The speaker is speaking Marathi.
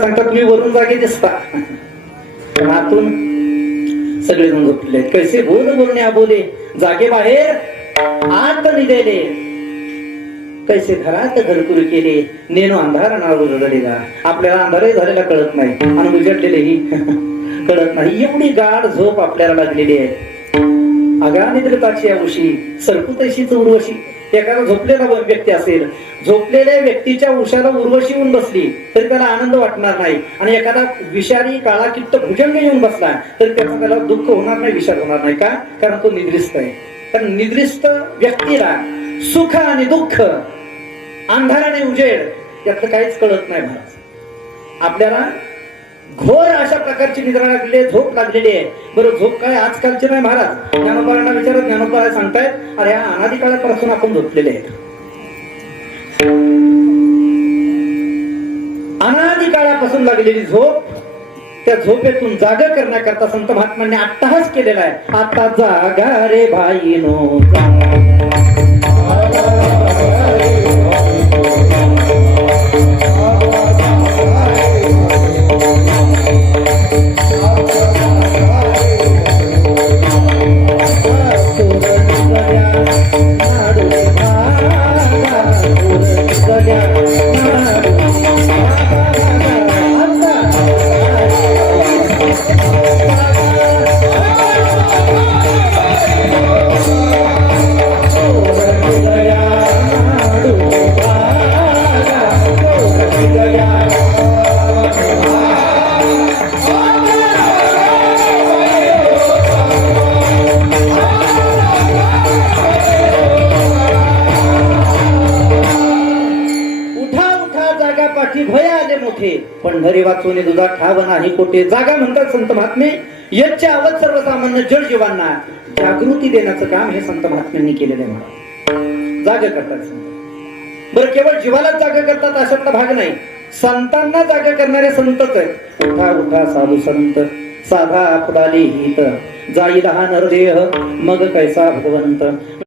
सांगतात तुम्ही वरून जागे दिसता, पण आतून सगळेजण झोपले. कैसे बोल बोलणे बोले जागे बाहेर आत निघाले, कैसे घरात घरकुर केले नेनो अंधार नाव उजळलेला. आपल्याला अंधारही झालेला कळत नाही आणि उजळलेलेही कळत नाही, एवढी गाढ झोप आपल्याला लागलेली आहे. अगानिद्रताची उशी सरकू तशीच उर्वशी. एखादा झोपलेला व्यक्ती असेल, झोपलेल्या व्यक्तीच्या उशाला उर्वशी येऊन बसली तरी त्याला आनंद वाटणार नाही, आणि एखादा विषारी काळा किट्ट भुजंग येऊन बसला तरी त्याला दुःख होणार नाही, विषाद होणार नाही. का? कारण तो निद्रिस्त आहे. कारण निद्रिस्त व्यक्तीला सुख आणि दुःख, अंधार आणि उजेड यातलं काहीच कळत नाही. महाराज आपल्याला घोर अशा प्रकारची निद्रा लागलेली, झोप लागलेली आहे. बरं, झोप काय आजकालची नाही महाराज. ज्ञानोबांना विचारत, ज्ञानोबा सांगतायत अरे अनादी काळापासून आपण झोपलेले आहेत. अनादी काळापासून लागलेली झोप, त्या झोपेतून जागा करण्याकरता संत महात्मांनी अट्टहास केलेला आहे. आता जागा रे भाईनो, पंढरी वाचून दुधा ठाव नाही कोठे. जागा म्हणतात संत महात्मे, यच्च्या अवध सर्वसामान्य जड जीवांना जागृती देण्याचं काम हे संत महात्म्यांनी केलेलं आहे. जाग करतात संत. बरं, केवळ जीवालाच जागा करतात अशातला भाग नाही, संतांना जागा करणारे संतच आहेत. उठा उठा साधू संत, साधा फुलाले हित, जाईल हा नरदेह मग कैसा भगवंत.